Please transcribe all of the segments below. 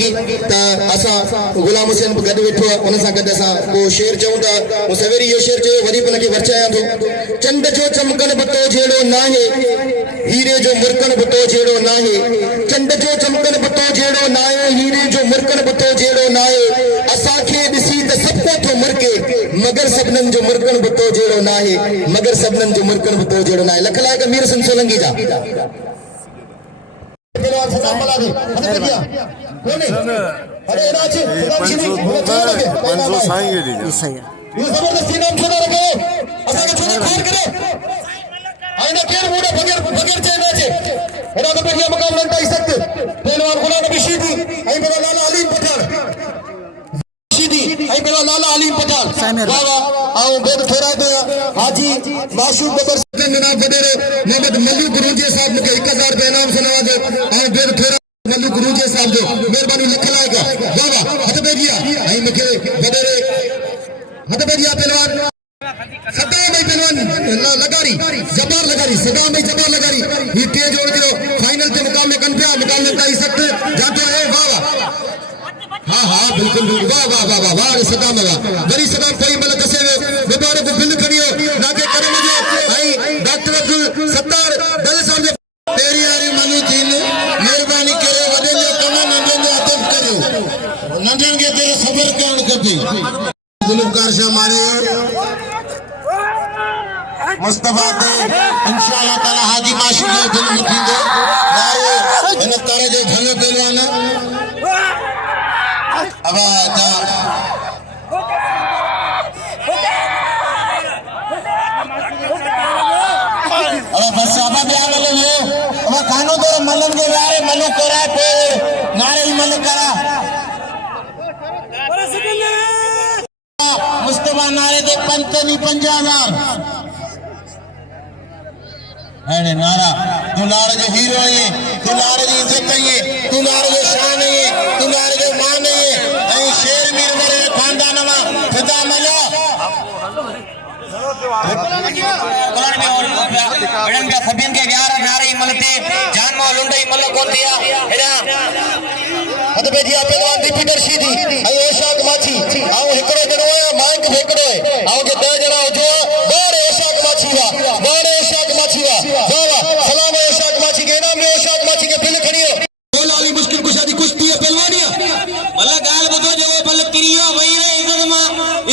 लंगी त असा गुलाम हुसैन गड वेठो उन सा गड असा को शेर चऊंदा वो सवेरी यो शेर जो वरी पन के वर्चाया तो चंद जो चमकन बतो जेड़ो नाहे हीरे जो मुरकन बतो जेड़ो नाहे चंद जो चमकन बतो जेड़ो नाहे हीरे जो मुरकन बतो जेड़ो नाहे असा के दिसी त सब को तो मुरके मगर सबनन जो मुरकन बतो जेड़ो नाहे मगर सबनन जो मुरकन बतो जेड़ो नाहे लखला का मीर सन सोलंगी जा अरे राजी जबरदस्ती नाम छोड़ा रखे असा के छोड़ा खोल करे आईना केर मुडे बगैर चेना छे एना तो बढ़िया मुकाम बनता ही सकते पहलवान गुलाम नबी शीदी आई मेरा लाला अलीम पठान शीदी आई मेरा लाला अलीम पठान बाबा आओ बेद थोड़ा दे हाजी माशूक बबर जनाब वडेरे मोहम्मद मल्लू गुरुजी साहब ने 1000 रुपए इनाम सुनावा दे आओ बेद थोड़ा मल्लू गुरुजी साहब जो मेहरबानी लिख लाएगा बाबा हथ बेजिया आई मके वडेरे हथ बेजिया पहलवान सदा में पहलवान लगारी जबार लगारी सदा में जबार लगारी ये टे जोड़ दियो फाइनल के मुकाबले कन्फिया मुकाबले ताई सकते जाते हैं वाह हाँ हाँ बिल्कुल वाह वाह वाह वाह वाह सदा में वाह बड़ी सदा कोई मतलब कसे मुबारक को बिल करियो नाके करे मुझे भाई डॉक्टर अब्दुल सत्तार दल साहब ने तेरी यारी मनु तीन मेहरबानी करे वडे जो कमा नंदन जो अदब करो नंदन के तेरे सबर करण कपी गुलकार शाह मारे मुस्तफा दे इंशाअल्लाह ताला हाजी माशूक जो दिल में थींदो नारे इन तारे जो झलो पहलवान अब जा अब बस अब बयान ले लो अब कानो तो मलन के यार मनु करा पे नारे मन करा मुस्तफा नारे दे पंचनी 50,000 अरे नारा दुलार जो हीरो है दुलार की इज्जत है दुलार जो शान है दुलार जो मान है ऐ शेर मीर मेरे खानदान मा फिदा मलो बड़न के सबिन के यार नारे मलते जान मा लुंडई मल को दिया एरा हद बेजिया पहलवान रिपीटर सीधी ऐ ओशाक माछी आओ एकड़ो जणो है माइक फेकड़ो है आओ के 10 जणा जो बार ओशाक माछी वा बार ओशाक माछी वा वाह सलाम ओशाक माछी के नाम में ओशाक माछी के बिल खड़ियो बोल अली मुश्किल कुशादी कुश्ती है पहलवानिया अल्लाह गाल बतो जो बल किरियो वही है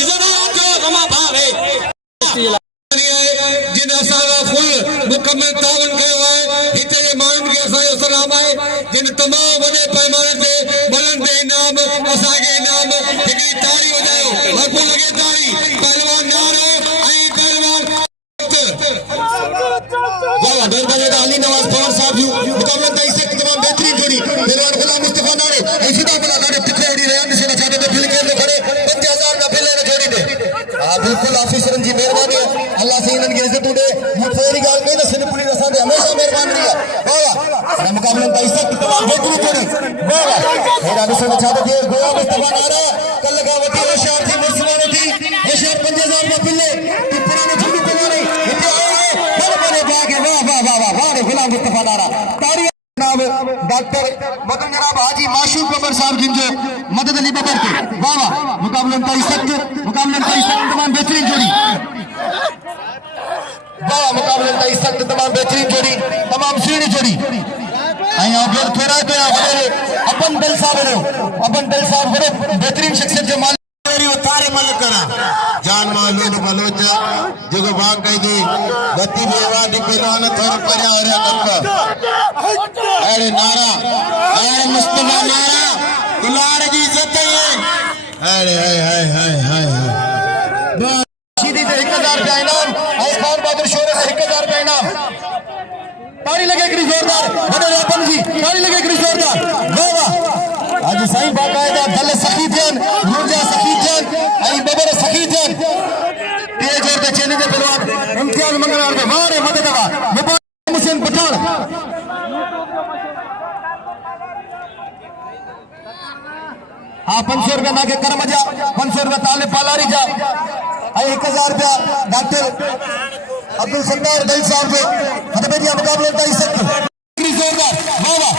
इज्जत आके कमा भावे जिन असावा फुल मुकम्मल तावन के है हिते मान के असायो सलाम है जिन तमाम बड़े पैमाने पे बुलंद इनाम असा के इनाम हिकड़ी ताड़ी वजायो हर को लगे ताड़ी पहलवान नारे आई पहलवान वाह दरबार अली नवाज पवार साहब जो मुकाबला ताई से तमाम बेहतरीन जोड़ी पहलवान गुलाम मुस्तफा नारे ऐसीदा बला नारे तिखड़ी रेंद से चाहते थे फिल के खड़े 50,000 का फिल जोड़ी दे हां बिल्कुल ऑफिसरन जी मेहरबानी अल्लाह से इनन की इज्जत उड़े ये फेरी गाल में सिन पुलिस असा दे हमेशा मेहरबान रही वाह वाह मुकाबला ताई से तमाम बेहतरीन जोड़ी वाह वाह मेरा निशान चाहते थे गुलाम मुस्तफा नारा कल लगा वती होशियार थी मुस्लिम थी होशियार 50,000 का फिल कि पुराने झंडी पे नहीं गुलाम मुस्तफा नारा तारी जनाब डॉक्टर मदन जनाब हाजी माशूक बबर साहब जिनजो मदद अली बबर के वाह वाह मुकाबले ताई सख्त तमाम बेहतरीन जोड़ी वाह मुकाबले ताई सख्त तमाम बेहतरीन जोड़ी तमाम सीढ़ी जोड़ी आया फिर थोड़ा पे अपन दल साहब बड़े बेहतरीन शख्सियत जो मालिक तारे मल करा जान मालूम बलोचा जो भाग गई थी गति बेवादी पहलवान थोर पर्या और अरे नारा अरे मुस्तफा नारा दुलार की इज्जत है अरे हाय सीधी से 1000 रुपया इनाम और खान बहादुर शोरे से 1000 रुपया इनाम ताली लगे करी जोरदार बड़े अपन जी ताली लगे करी जोरदार वाह वाह आज साईं बाकायदा दल सखी जन मुर्जा सखी जन आई बबर सखी जन तेज जोर के चेने दे पहलवान इम्तियाज मंगलवार दे मारे मदद का मुबारक हुसैन पठान हाँ 500 रुपया ना के कर्म जा 500 रुपया ताले पालारी जा आई 1000 रुपया डॉक्टर अब्दुल सत्तार दल साहब के हद बेजिया मुकाबले ताई सकते जोरदार वाह वाह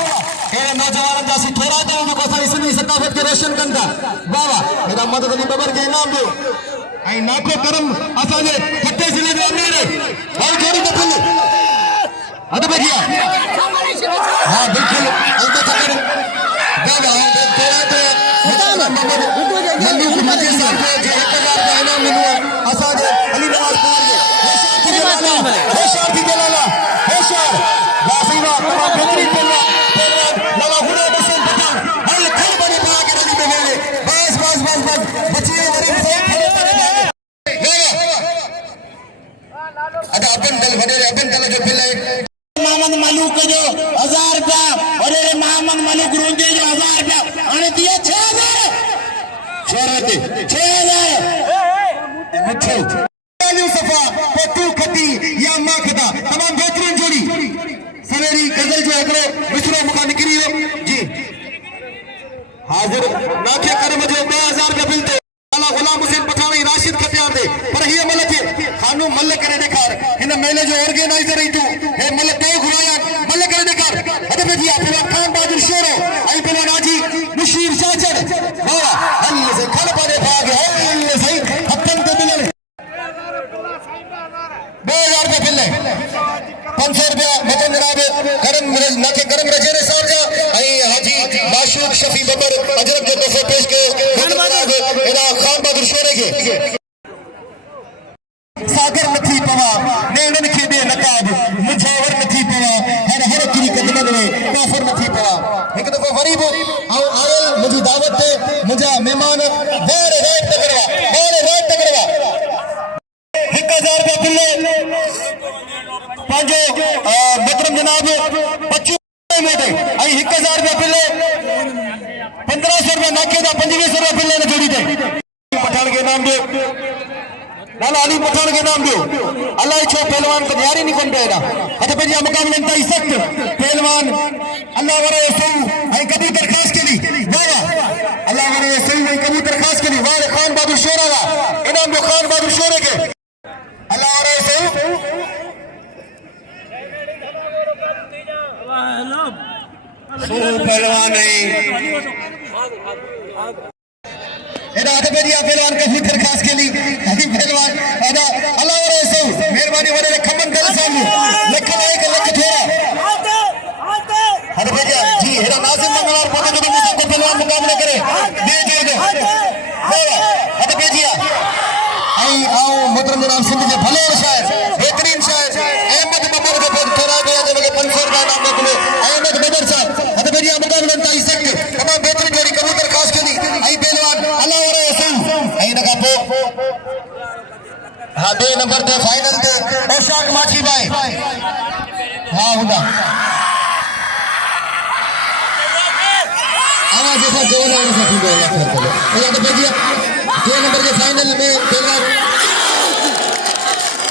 तेरे नौजवान जासी थोड़ा तो उनको सारी सिंधी सकाफत के रोशन कंदा बाबा मेरा मदद अली बबर के इनाम दो आई नाको करम असांजे फटे जिले में मेरे और जोड़ी तो फुल अद भैया हां बिल्कुल अंदर तक बाबा थोड़ा तो मल्लू कुमार साहब के 1000 का इनाम मिलवा असांजे अली नवाज खान के होशियार की दलाला होशियार वासीवा तमाम बेहतरीन पहलवान लला हुना हुसैन पठान हल खल बने पा के रली में गए बस बचिए वरी से अदा अपन दल जो पिल्ले मोहम्मद मलूक जो 1000 रुपया और ये मोहम्मद मलूक रुंदे जो 1000 रुपया आने दिया 6000 मिठो सफा पतू खती या माखदा तमाम बेहतरीन जोड़ी सवेरी गजल जो एकड़ो विसरो मुका निकरी हो जी हाजिर नाखे करम जो 2000 का बिल ते अल्लाह गुलाम हुसैन पठानी राशिद खतियार दे पर ये मलक खानू मल करे दिखार इन मेले जो ऑर्गेनाइजर रही तू हे मल तो घुराया मल करे दिखार अदे जी आपन खान बहादुर शेरो आई पेलो नाजी मुशीर चाचर वाह अल्लाह से खड़ पड़े भाग अल्लाह सही हथन के मिले 2000 रुपया बिल 500 रुपया मतलब जनाब करम नाके करम रजेरे साहब जा आई हाजी माशूक शफी बबर अजरक जो तोहफे पेश के एदा खान बहादुर शेरे के सागर नथी पवा नेणन खे दे नकाब मुझावर नथी पवा हर किरी कदम में काफर नथी पवा एक दफा वरीब आओ आयल मुझी दावत ते मुझा मेहमान बार रात तकरवा 1000 रुपया बिल पांजो मोहतरम जनाब 25 मिनट आई 1000 रुपया बिल 1500 रुपया नाके दा 2500 रुपया बिल ने जोड़ी दे पठान के नाम दो लाला अली पठान के नाम दो अल्लाह छो पहलवान को यारी नहीं कोन पेड़ा अत पे जी मुकाबले में सख्त पहलवान अल्लाह वरे सो आई कभी दरखास्त के ली वाह अल्लाह वरे सो आई कभी दरखास्त के ली वाह खान बहादुर शेरा का इनाम दो खान बहादुर शेरे के अल्लाह वरे सो पहलवान नहीं एदा अत पे जी पहलवान कभी दरखास्त के ली अभी पहलवान एदा अल्लाह वरे सो मेहरबानी वरे खमन कर सामने लख लायक लख थोड़ा अरे भैया जी हेरा नाजिम मंगलार पता जो मुझे को पहलवान मुकाबला करे दे दे अरे भैया आई आओ मोहतरम जनाब सिंध के भले शायर बेहतरीन शायर अहमद बबर के पद थोड़ा गया जब के 500 रुपया नाम रखो अहमद बबर साहब अरे भैया मुकाबला ताई सख्त तमाम बेहतरीन जोड़ी कबूतर दरखास्त के ली आई पहलवान अल्लाह वरे सो आई ना कापो हां 2 नंबर ते फाइनल ते औशाक माछी भाई हां हुदा आवाज जैसा जोर आने से ठीक होगा फिर चलो ये तो भैया 2 नंबर के फाइनल में पहलवान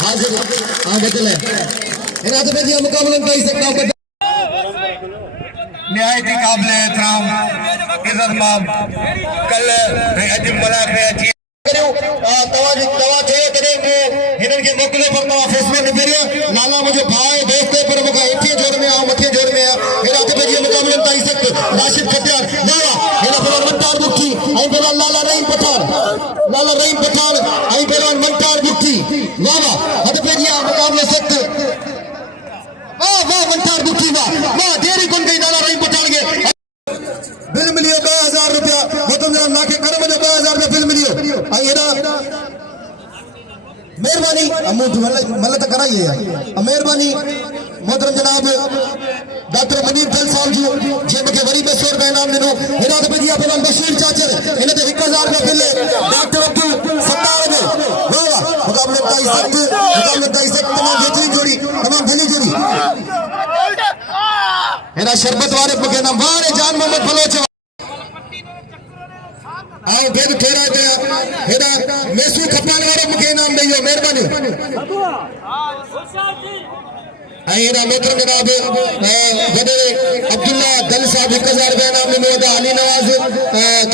हाजिर हां बदले इन तो भैया मुकाबला कर सकता हूं निहायती काबिल एहतराम इज्जत माम कल अजम मलाक में अच्छी तवा थे करेंगे हिनन के मोकले पर तवा फैसला ने पेरिया लाला मुझे भाई दोस्त पर मुका इथे जोड़ में आओ मथे जोड़ में मेरा तो भैया मुकाबले में ताई सख्त राशिद खतियार लाला मेरा फिर मंटार बुक्की आई बेला लाला रहीम पठान आई बेला मंटार बुक्की वाह हद भैया मुकाबले सख्त वाह मंटार बुक्की वाह देरी कौन गई लाला रहीम पठान के बिल मिलियो 2000 रुपया मतलब जरा नाके करम जो 2000 रुपया बिल मिलियो आई एदा मेहरबानी अमू मल्ल तक कराइए मेहरबानी मोहतरम जनाब डॉक्टर मनीर दल साहब जी जे मुझे वरी में 100 रुपया इनाम दिनो हिना तो भैया पहलवान बशीर चाचर इन ते 1000 रुपया बिल डॉक्टर अब्दुल सत्तार ने वाह मुकाबले ताई सख्त तमाम बेहतरीन जोड़ी तमाम भली जोड़ी हिना शरबत वाले के नाम वारे जान मोहम्मद बलोच आओ बेद थोड़ा ते हेदा मेसू खपान वाले मुके नाम दइयो मेहरबानी आई हेदा मोहतरम जनाब गदे अब्दुल्ला दल साहब 1000 रुपया नाम में मोदा अली नवाज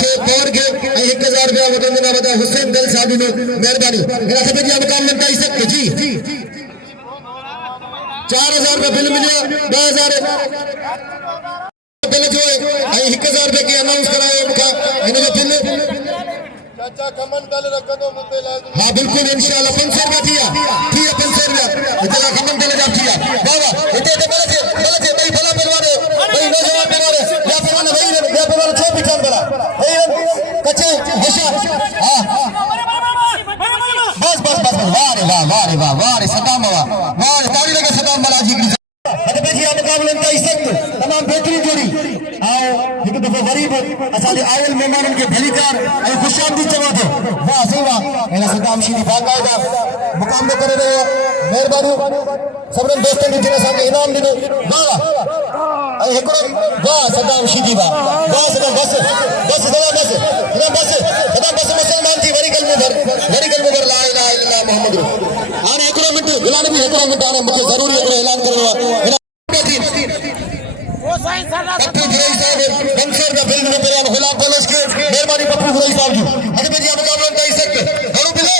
के पौर के 1000 रुपया मोहतरम जनाब हुसैन दल साहब ने मेहरबानी मेरा सब जी मुकाबले में सकते जी 4000 रुपया बिल मिले 2000 बिल जो है 1000 रुपए की अनाउंस करायो मूंखे हिन जो बिल चाचा खमन दल रखंदो मुद्दे लाज़िम हाँ बिल्कुल इंशाल्लाह 500 रुपया थी 500 रुपया इतना खमन दिल जा थी बाबा इते तो गलत भाई भला पहलवान भाई नौजवान पहलवान या पहलवान छो पिछाड़ बड़ा भाई कच्चे होशियार हां बस वाह रे सदाम वाह ताली लगे सदाम बालाजी की अरे बेजी मुकाबले का इज्जत तमाम बेहतरीन जोड़ी आओ एक दफा गरीब असादे आयल मेहमानन के भलीकार और खुशामदी चवा दो वाह सही वाह एना सदाम शीदी बाकायदा मुकाबलो करे रहे मेहरबानी सबरन दोस्तन के जिने सामने इनाम दिनो वाह अरे एकरो वाह सदाम शीदी वाह सदाम बस सदाम बस मुसलमान थी वरी कलमे भर ला इलाहा इल्लल्लाह मुहम्मद आने एकरो मिनट गुलाम भी एकरो मिनट आने मुझे जरूरी एकरो ऐलान करनो पप्पू गुरई साहब बंसर का बिल में बयान गुलाम कॉलेज के मेहरबानी पप्पू गुरई साहब जी अरे भैया मुकाबला का इज्जत घणो बिले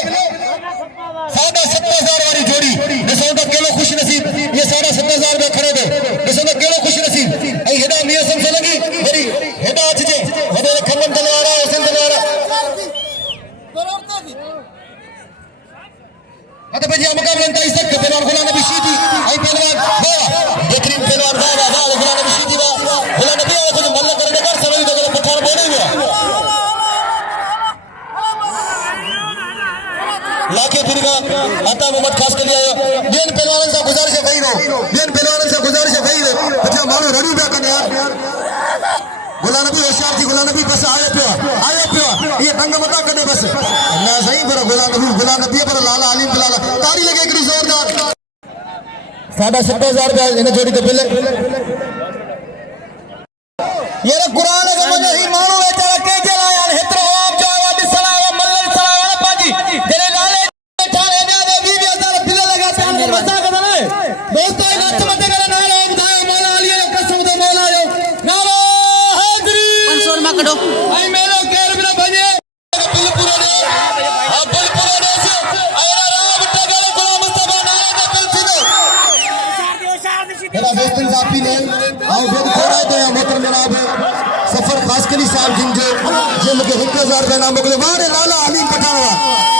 7,500 वाली जोड़ी ॾिसो त केलो खुश नसीब ये 7,500 रुपया खड़े दे ॾिसो त केलो खुश नसीब ऐं हेॾा मीर सम्झ लगी वरी हेॾा अचजे वॾे खमन दलवारा हुसैन दलवारा अरे भैया मुकाबला का इज्जत पहलवान गुलाम नबी शीदी ऐं पहलवान वाह बेहतरीन पहलवान वाह गुलाम नबी शीदी वाह गुलाम नबी को मल्ल करने कर सभी जगह पठान बोले हुआ लाखे फिरगा आता मोहम्मद खास कर लिया बेन पहलवान से गुजारिश है भाई अच्छा मानो रड़ी बया कर यार गुलाम नबी होशियार थी गुलाम नबी बस आयो पियो ये दंग मता कने बस ना सही पर गुलाम नबी पर लाला अली बिलाला तारी लगे एक जोरदार 7,500 रुपया इन जोड़ी के बिल ये कुरान के मुझे ही मानो बेचारा के जला यार हेतरो आप जो आवाज सलाम मल्ल सलाम पाजी तेरे लाले ठाणे ने दे 20,000 बिल लगा सामने मजा कर रहे दोस्तों इन हाथ मत करे ना लोग दाए मौला अली कसम दे मौला जो नालो हाजरी 500 मा कढो आई मेलो केर बिना भजे बिल पूरा दे हां बिल पूरा दे से आया राम टगल गुलाम मुस्तफा नाले का बिल थी मेरा दोस्तन साथी ने आओ बेद थोड़ा दे मोहतरम जनाब सफर खास कली साहब जिनके जिन के 1,000 रुपया नाम मोकले वारे लाला अली पठावा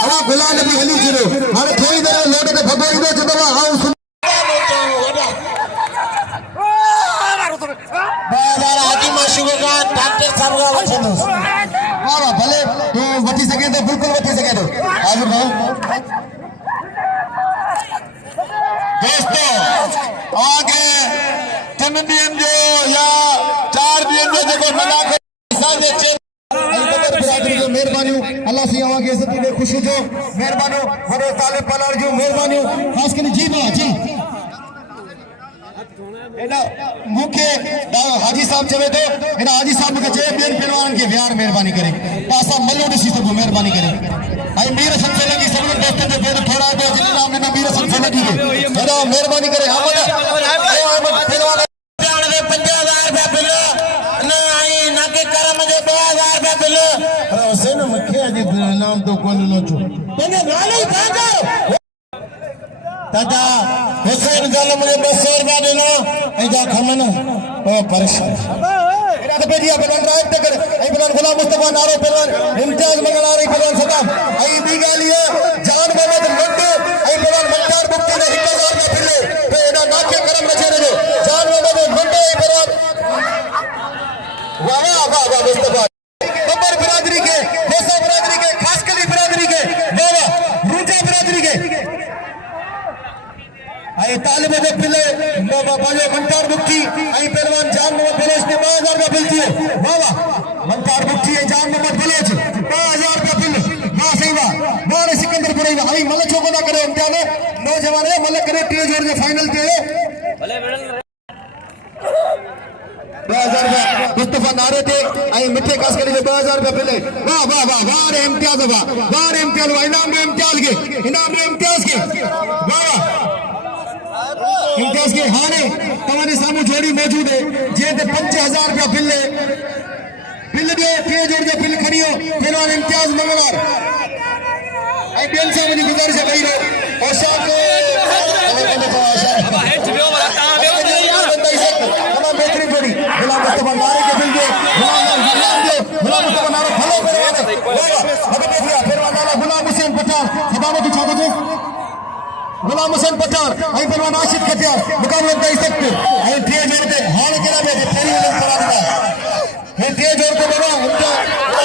अवा गुलाम नबी हली जिरो हाने थोड़ी देर लोड ते भगोई दे जदवा आओ बाजार हाजी माशुको का डॉक्टर साहब का वचन वाह भले तू वठी सके तो बिल्कुल वठी सके तो हाजिर भाई दोस्तों आगे 3 बीएम जो या 4 बीएम जो देखो मना कर सामने बिरादरी जो मेहरबानी अल्लाह से आवा के इज्जत दे खुशी जो मेहरबानी वडे तालिब पलार जो मेहरबानी खास कर जी बा जी एडा मुखे हाजी साहब चवे तो एडा हाजी साहब के चवे बेन पहलवान के व्यार मेहरबानी करे पासा मल्लो ॾिसी सको मेहरबानी करे आई मीर संसे लगी सब दोस्तों के बेन थोड़ा दो जिन नाम ने मीर संसे लगी एडा मेहरबानी करे अहमद पहलवान 50,000 रुपया बिल ना आई ना के करम जो 2,000 रुपया बिल हुसैन मखे जी नाम तो कोन नो छो तने नाले भागा दादा हुसैन गल मुझे 200 रुपया देना ऐजा खमन ओ परेशान एरा तो बेटिया पहलवान राइट तक ऐ पहलवान गुलाम मुस्तफा नारो पहलवान इम्तियाज मंगल आ रही पहलवान सदाम ऐ दी गाली है जान मोहम्मद लड्डू ऐ पहलवान मक्कार मुक्ति ने 1,000 रुपया बिल तो एना नाके करम रचे रे जान मोहम्मद लड्डू ऐ पहलवान वाह मुस्तफा कबर बिरादरी के दोसा बिरादरी के खास कली बिरादरी के वाह रूजा बिरादरी के आई तालिब जो पिले बाबा बाजो मंतार मुक्ति आई पहलवान जान मोहम्मद बलोच ने 2,000 रुपया बिल दिए वाह मंतार मुक्ति है जान मोहम्मद बलोच 2,000 रुपया बिल वाह सही वाह मारे सिकंदरपुर आई मल छोको ना करे इम्तिहान नौजवान है मल करे टी जोड़ के फाइनल ते 2,000 रुपया मुस्तफा नारे थे आई मिठे खास करे 2,000 रुपया बिल वाह रे इम्तियाज वाह रे इम्तियाज इनाम में इम्तियाज के वाह इम्तियाज के हाने तमारे सामू जोड़ी मौजूद है जे ते 5,000 रुपया बिल दे टे जोड़ के बिल खड़ियो पहलवान इम्तियाज मंगलवार आई बेन से मुझे गुजारिश है भाई और शाम को तमाम बेहतरीन जोड़ी गुलाम मुस्तफा बाबा तू छा थो गुलाम हुसैन पठान ऐं पहलवान आशिफ खटियार मुक़ाबिलो कई सकते ऐं टे जोड़ ते हाणे केड़ा पिया जे पहिरीं ओवर करार ॾिना हे टे जोड़ ते बाबा उनका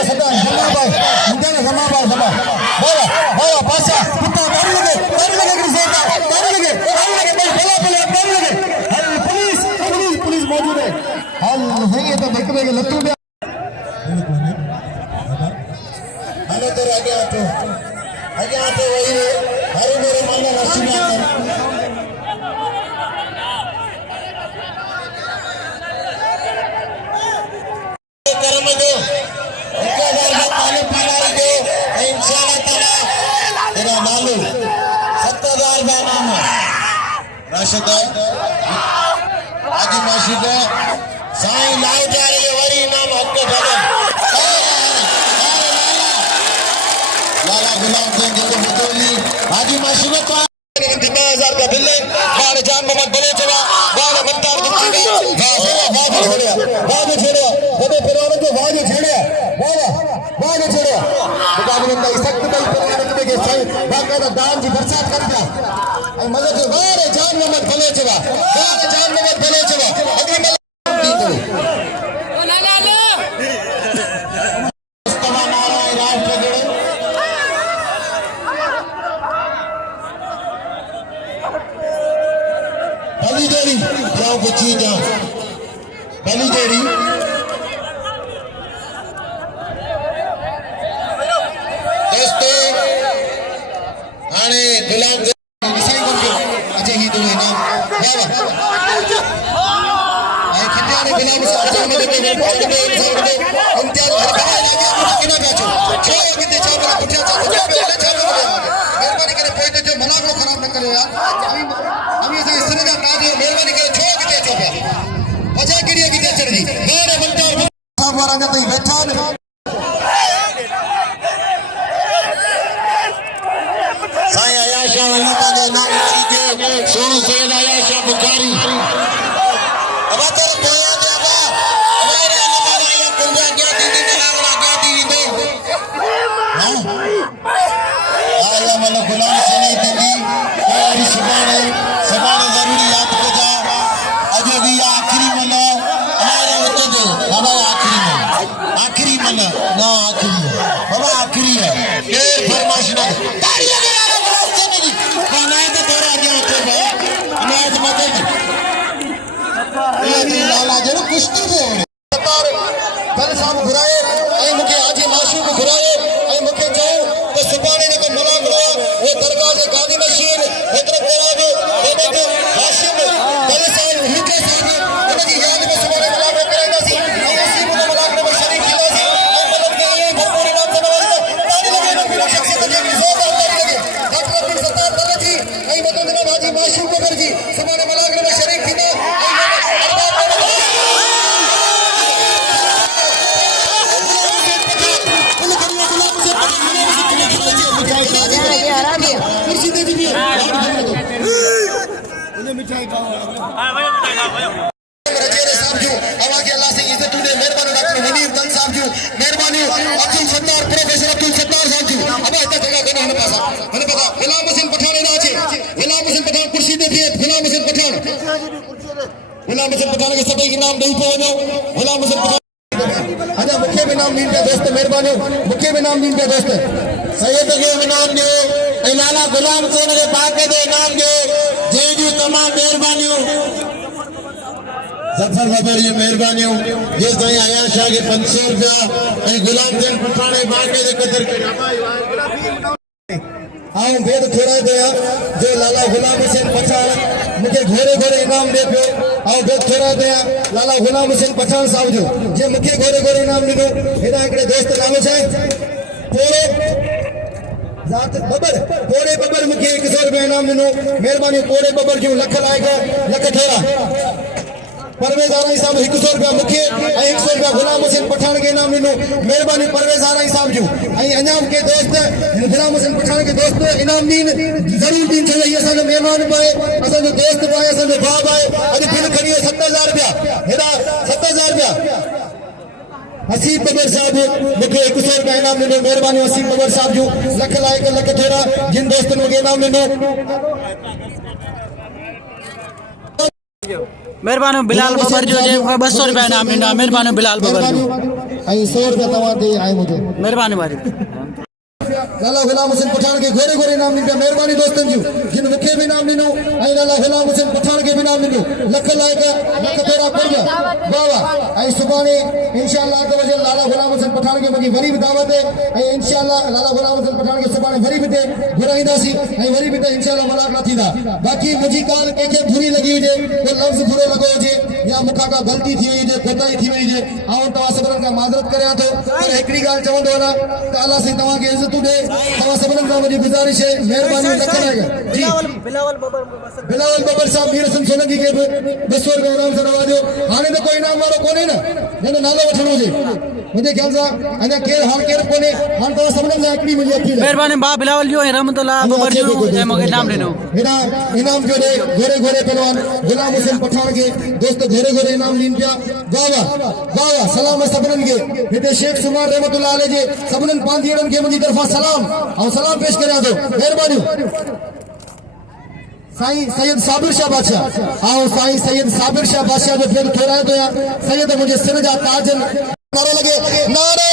सदा जमाबाद उनका जमाबाद सदा बाबा बाबा पासा पुता तारी लगे कृष्णा तारी लगे बस भला भला तारी लगे हल पुलिस मौजूद है हल है तो देख के लत्तू में हलो तो आगे आते वही हरे मेरे मन में रसीना कर्म दो उनका दरबार ताले पाला दो इंशाअल्लाह ताला तेरा मालू 70,000 का नाम है राशिद आदि माशिद साईं लाल जा रही है वही नाम हक भगन लाला गुलाम सिंह जो बतौली हाजी माशिद तो 10,000 का बिल है बाड़ जान मोहम्मद बलोचवा बाड़ मत्तार दुखीगा वाह छोड़िया बड़े परवाने को वाह छोड़िया वाह छोड़िया मुकाबले में सख्त भाई परवाने के सही बाकायदा दान की बरसात कर दिया ऐं मदद बाड़ जान मोहम्मद बलोचवा अगली मुस्तफा नारायण राष्ट्र जुड़े बली जोड़ी जाओ बची जाओ बली जोड़ी दोस्तों आने गुलाम विषय को अच्छा ही तो है ना बाबा आई खिटिया ने गुलाम से अच्छा में देते हैं इम्तियाज हर बार आगे किना काचो छो किते चावल पुठिया चावल मेहरबानी करे पोइते जो मना को खराब न करो यार हम ये इस तरह का काज मेहरबानी करे छो किते चोपा मजा गिरिया की चढ़ जी मेरे बंटार साहब वाला ने तो बैठा साईं आयाशा वली ताजे नाम के सोनू सैयद आयाशा बुखारी अब तो पोया देगा हमारे हमारा ये कुंजा क्या दीदी मेरा क्या दीदी दे हां आया मन गुलाम से नहीं दीदी कोई सुभाने जरूरी याद को जा अजो भी आखिरी मन हमारे होते दे बाबा आखिरी मन ना आखिरी बाबा आखिरी है ये फरमाइश ना तारी लगे तो तेरा आगे होते भाई अनाज मदद ये लाला जरूर कुश्ती दे कल साहब घुराए ऐं मूंखे हाजी माशूक घुराए ऐं मूंखे चयो त सुभाणे जेको मुलाक़ हुआ उहो दरगाह जे गादी नशीर हैदर कराज हेमत हाशिम कल साहब हिते साहब उनजी यादि में सुभाणे मुलाक़ कराईंदासीं ऐं असीं उन मुलाक़ में शरीक थींदासीं ऐं मदद खे ईअं भरपूर इनाम सां नवाज़ींदा ताली लॻे नबी शख़्सियत जे ज़ोरदार ताली लॻे डॉक्टर अब्दुल सत्तार तल जी ऐं मदद जनाब हाजी माशूक अगर जी सुभाणे मुलाक़ में शरीक थींदा ऐं गुलाम हुसैन पठान के सभी इनाम ॾेई पियो वञो गुलाम हुसैन पठान अञा मूंखे बि इनाम ॾींदा दोस्त महिरबानी मूंखे बि इनाम ॾींदा दोस्त सैयद के इनाम दे ऐं लाला गुलाम सिंह के पाके दे इनाम दे जंहिंजूं तमामु महिरबानियूं जफर बाबर जी महिरबानियूं ये साईं आयाशा के 500 रुपया ऐं गुलाम सिंह पठान के पाके दे कदर के आऊं भेद थोड़ा गया जो लाला गुलाम हुसैन पठान मुझे घोड़े इनाम दे पियो आऊं भेद थोड़ा गया लाला गुलाम हुसैन पठान साहब जो जे मुझे घोड़े इनाम ॾिनो हेॾा हिकिड़े दोस्त नालो छा आहे पोड़े ज़ात बबर मुझे 100 रुपया इनाम ॾिनो महिरबानी पोड़े बबर जूं लख लाइक लख थोड़ा परवेज़ आराई साहब 100 रुपया मुझे 100 रुपया गुलाम हुसैन पठान के इनाम ॾिनो महिरबानी परवेज़ आराई साहब जूं अञाम के दोस्त गुलाम हुसैन पठान के दोस्त इनाम ॾीन ज़रूर ॾीन छो ये असांजो महिमान बि आहे असांजो दोस्त बि आहे असांजो भाउ आहे अॼु बिल खणी 70,000 रुपया हेॾा 70,000 रुपया वसीम बबर साहब मूंखे 100 रुपया इनाम ॾिनो महिरबानी वसीम बबर साहब जो लख लाइक लख थोड़ा जिन दोस्तनि मूंखे इनाम ॾिनो मेहरबानी बिलाल बबर जो 200 रुपया इनाम ॾिना मेहरबानी बिलाल बबर जो ऐं 100 रुपया तव्हां ते आहे मुंहिंजो मेहरबानी भाई लाला गुलाम हुसैन पठान के घोड़े घोड़े इनाम ॾिना मेहरबानी दोस्तनि जूं जिन मूंखे बि इनाम ॾिनो ऐं लाला गुलाम हुसैन पठान खे बि इनाम ॾिनो लख लाइक लख थोड़ा कुर्ब वाह वाह ऐं सुभाणे इंशाअल्लाह लाला गुलाम हुसैन पठान खे मुंहिंजी वरी बि दावत ऐं इंशाअल्लाह लाला गुलाम हुसैन पठान खे सुभाणे वरी बि हिते घुराईंदासीं ऐं वरी बि हिते इंशाअल्लाह मुलाक़ात थींदा बाक़ी मुंहिंजी ॻाल्हि कंहिंखे बुरी लॻी हुजे को लफ़्ज़ बुरो लॻो हुजे या मूंखां का ग़लती थी वई हुजे कोताही थी वई हुजे तव्हां सभिनीनि खां माज़रत करियां थो पर हिकिड़ी ॻाल्हि चवंदो आहियां त अलाह साईं तव्हांखे इज़तूं ॾे तव्हां सभिनीनि खां मुंहिंजी गुज़ारिश आहे महिरबानी न कराइजो जी बिलावल बबर साहब मीर हसन सोलंकी खे बि 200 रुपया इनाम सां नवाज़ियो हाणे त कोई इनाम वारो कोन्हे न जंहिंजो नालो वठणो हुजे मुंहिंजे ख़्याल सां अञा केरु कोन्हे हाणे तव्हां सभिनीनि खां हिकिड़ी मुंहिंजी अपील आहे मेहरबानी बा बिलावल जो ऐं रहमतुल्लाह बबर जो मूंखे इनाम ॾिनो हिन इनाम जो ॾे घोड़े घोड़े पहलवान गुलाम हुसैन पठान खे दोस्त घोड़े घोड़े इनाम ॾियनि पिया वाह वाह वाह वाह सलाम सभिनीनि खे हिते शेख सुमार रहमतुल्लाह अलैह जे सभिनीनि पांधीअड़नि खे मुंहिंजी तरफ़ां सलाम पेश करियां थो महिरबानी साईं सैयद साबिर शाह बादशाह साईं सैयद साबिर शाह बादशाह जो फिर थोराए तो सैयद मुंहिंजे सिर जा ताजन नारो लगे नारे